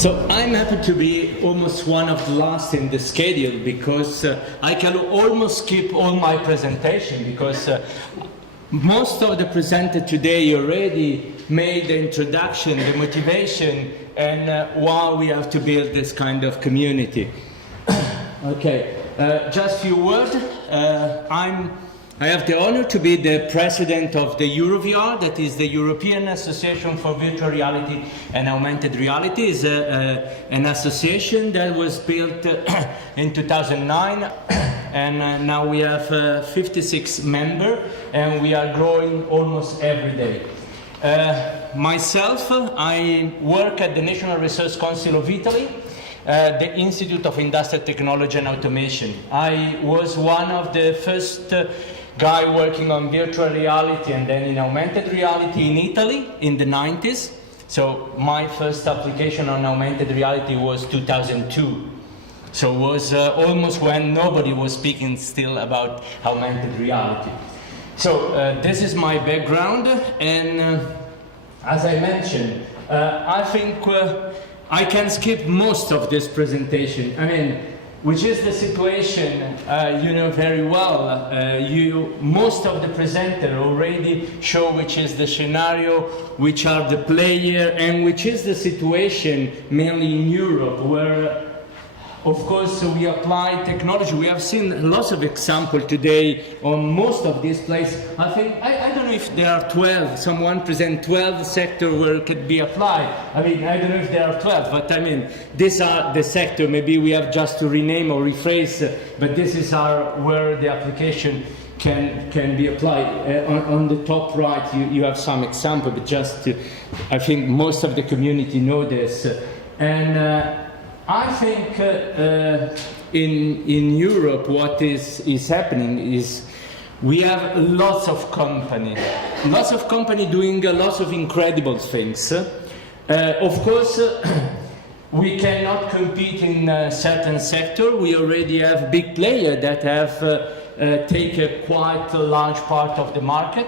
So I'm happy to be almost one of the last in the schedule because I can almost skip all my presentation because most of the presenters today already made the introduction, the motivation, and why we have to build this kind of community. Okay, just a few words. I have the honor to be the president of the EuroVR, that is the European Association for Virtual Reality and Augmented Reality. It's an association that was built in 2009, and now we have 56 members, and we are growing almost every day. Myself, I work at the National Research Council of Italy, the Institute of Industrial Technology and Automation. I was one of the first guy working on virtual reality and then in augmented reality in Italy in the 90s. So my first application on augmented reality was 2002. So it was almost when nobody was speaking still about augmented reality. So this is my background, and as I mentioned, I think I can skip most of this presentation. I mean, which is the situation you know very well. Most of the presenters already show which is the scenario, which are the players, and which is the situation mainly in Europe, where of course we apply technology. We have seen lots of examples today on most of these places. I think, I don't know if there are 12, someone present 12 sectors where it could be applied. I mean, I don't know if there are 12, but I mean, these are the sectors. Maybe we have just to rename or rephrase, but this is where the application can be applied. On the top right, you have some examples, but just to, I think most of the community know this. And I think in Europe what is happening is we have lots of companies doing lots of incredible things. Of course, we cannot compete in a certain sector. We already have big players that have taken quite a large part of the market.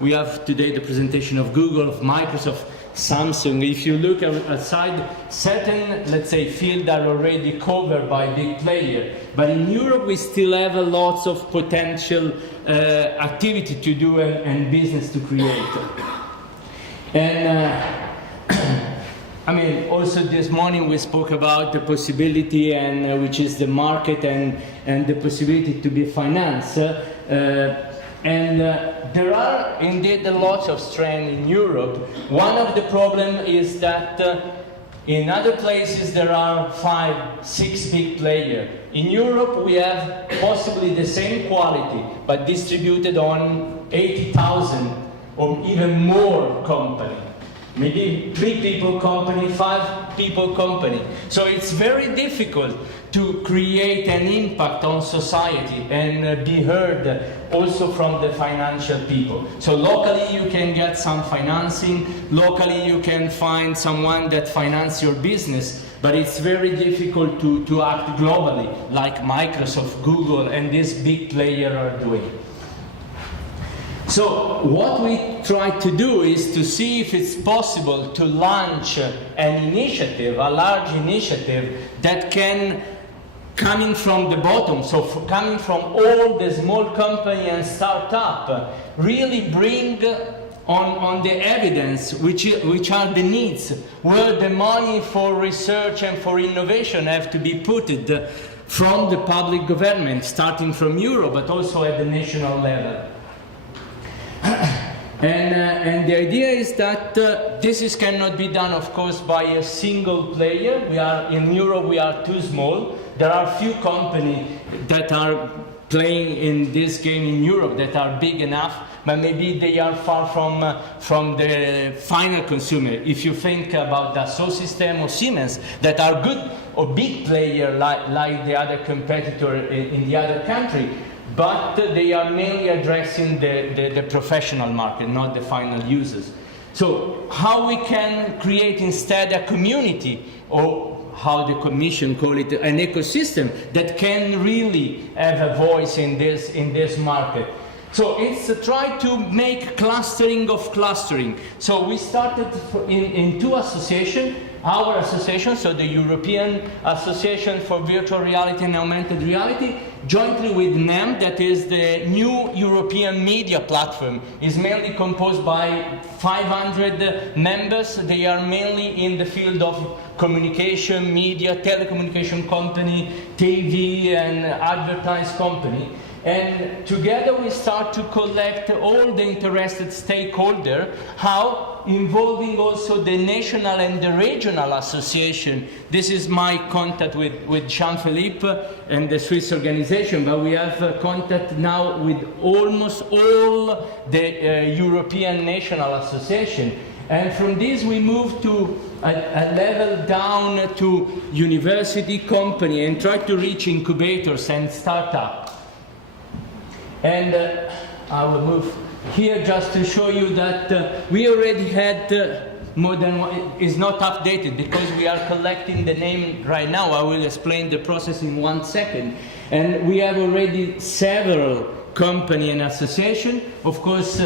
We have today the presentation of Google, of Microsoft, Samsung. If you look outside, certain, let's say, fields are already covered by big players. But in Europe, we still have lots of potential activity to do and business to create. And I mean, also this morning we spoke about the possibility, and which is the market and the possibility to be financed. There are indeed a lot of strength in Europe. One of the problems is that in other places there are 5, 6 big players. In Europe we have possibly the same quality, but distributed on 80,000 or even more companies. Maybe 3 people company, 5 people company. So it's very difficult to create an impact on society and be heard also from the financial people. So locally you can get some financing, locally you can find someone that finances your business, but it's very difficult to act globally, like Microsoft, Google, and these big players are doing. So what we try to do is to see if it's possible to launch an initiative, a large initiative that can, coming from the bottom, so coming from all the small company and startup, really bring on the evidence which are the needs, where the money for research and for innovation have to be put from the public government, starting from Europe, but also at the national level. And the idea is that this cannot be done, of course, by a single player. In Europe, we are too small. There are few companies that are playing in this game in Europe that are big enough, but maybe they are far from the final consumer. If you think about Dassault Systèmes or Siemens, that are good or big players like the other competitor in the other country, but they are mainly addressing the professional market, not the final users. So how we can create instead a community, or how the Commission call it, an ecosystem that can really have a voice in this market. So it's to try to make clustering of clustering. So we started in 2 associations. our association, so the European Association for Virtual Reality and Augmented Reality, jointly with NEM, that is the new European media platform, is mainly composed by 500 members. They are mainly in the field of communication, media, telecommunication company, TV and advertise company. And together we start to collect all the interested stakeholders, how involving also the national and the regional association. This is my contact with Jean-Philippe and the Swiss organization, but we have contact now with almost all the European national association. And from this we move to a level down to university, company, and try to reach incubators and startups. And I will move here just to show you that we already had more than one. It's not updated because we are collecting the name right now. I will explain the process in 1 second. And we have already several company and association. Of course,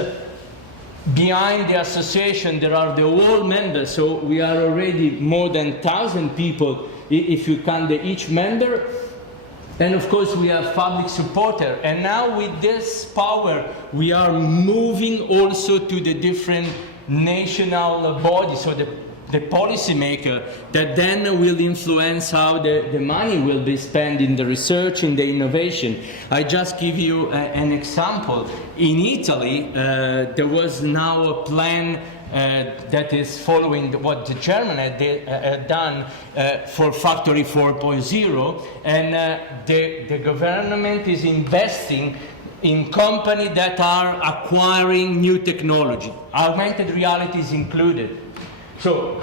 behind the association there are the whole members, so we are already more than 1,000 people if you count each member. And of course we have public supporter, and now with this power we are moving also to the different national bodies, so the policymaker that then will influence how the money will be spent in the research, in the innovation. I just give you an example. In Italy there was now a plan that is following what the German had done for Factory 4.0, and the government is investing in companies that are acquiring new technology. Augmented reality is included. So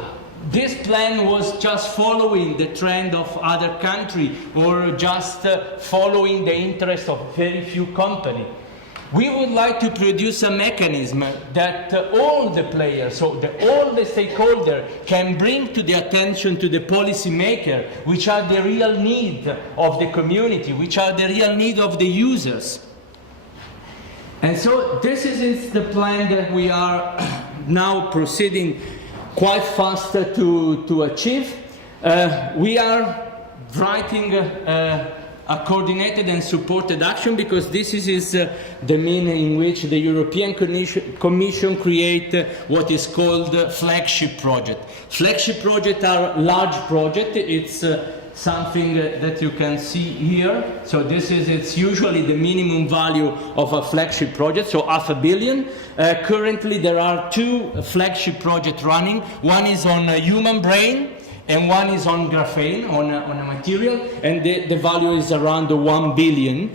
this plan was just following the trend of other countries or just following the interest of very few companies. We would like to produce a mechanism that all the players, so all the stakeholders can bring to the attention to the policymaker, which are the real need of the community, which are the real need of the users. And so this is the plan that we are now proceeding quite fast to achieve. We are writing a coordinated and supported action, because this is the mean in which the European Commission create what is called flagship project. Flagship projects are large projects. It's something that you can see here. So it's usually the minimum value of a flagship project, so $500 million. Currently there are 2 flagship projects running. One is on a human brain, and one is on graphene, on a material, and the value is around $1 billion,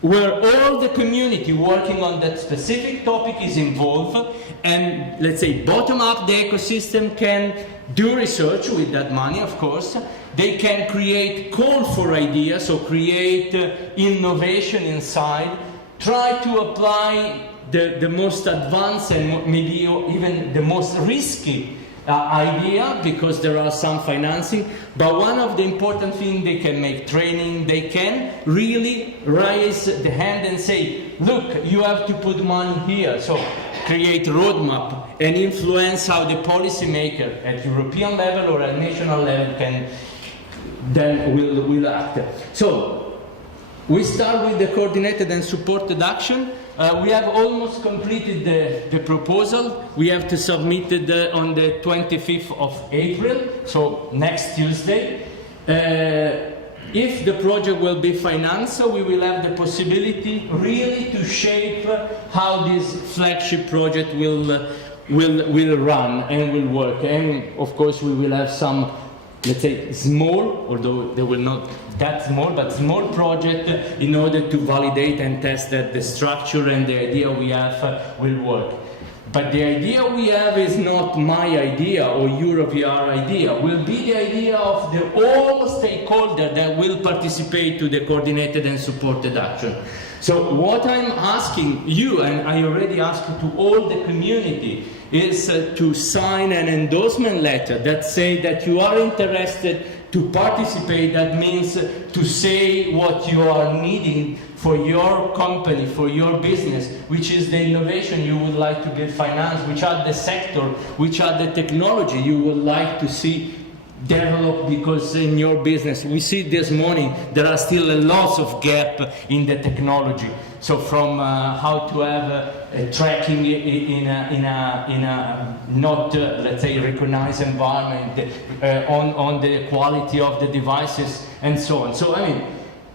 where all the community working on that specific topic is involved, and let's say bottom up the ecosystem can do research with that money, of course. They can create call for ideas, so create innovation inside, try to apply the most advanced and maybe even the most risky idea, because there are some financing, but one of the important things, they can make training, they can really raise the hand and say, look, you have to put money here, so create roadmap and influence how the policymaker at European level or at national level can then will act. So we start with the coordinated and supported action. We have almost completed the proposal. We have to submit it on the 25th of April, so next Tuesday. If the project will be financed, we will have the possibility really to shape how this flagship project will run and will work. And of course we will have some, let's say, small, although they will not that small, but small project in order to validate and test that the structure and the idea we have will work. But the idea we have is not my idea or EuroVR idea, will be the idea of all stakeholders that will participate to the coordinated and supported action. So what I'm asking you, and I already asked to all the community, is to sign an endorsement letter that say that you are interested to participate. That means to say what you are needing for your company, for your business, which is the innovation you would like to get financed, which are the sector, which are the technology you would like to see develop, because in your business, we see this morning, there are still a lot of gap in the technology. So from how to have tracking in a not, let's say, recognized environment, on the quality of the devices, and so on. So, I mean,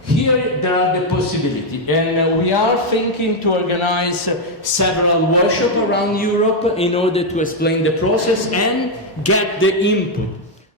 here there are the possibility, and we are thinking to organize several workshops around Europe in order to explain the process and get the input